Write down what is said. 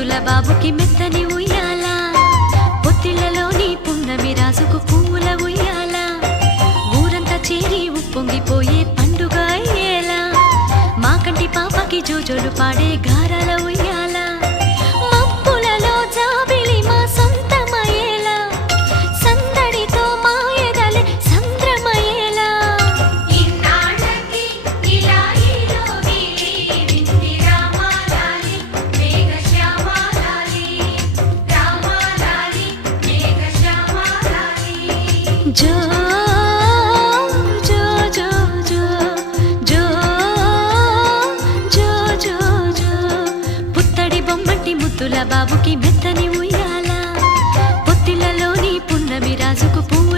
ముద్దుల బాబుకి మెత్తని ఉయ్యాల. పొత్తిళ్ళలోని పున్నమి రాజుకు పువ్వుల ఉయ్యాల. ఊరంతా చేరి ఉప్పొంగిపోయే పండుగ అయ్యేలా. మా కంటి పాపకి జోజోలు పాడే గారాల ఉయ్యాల. బాబుకి మెత్తని ఉయ్యాల. పొత్తిలలోని పున్నమి రాజుకు పువ్వు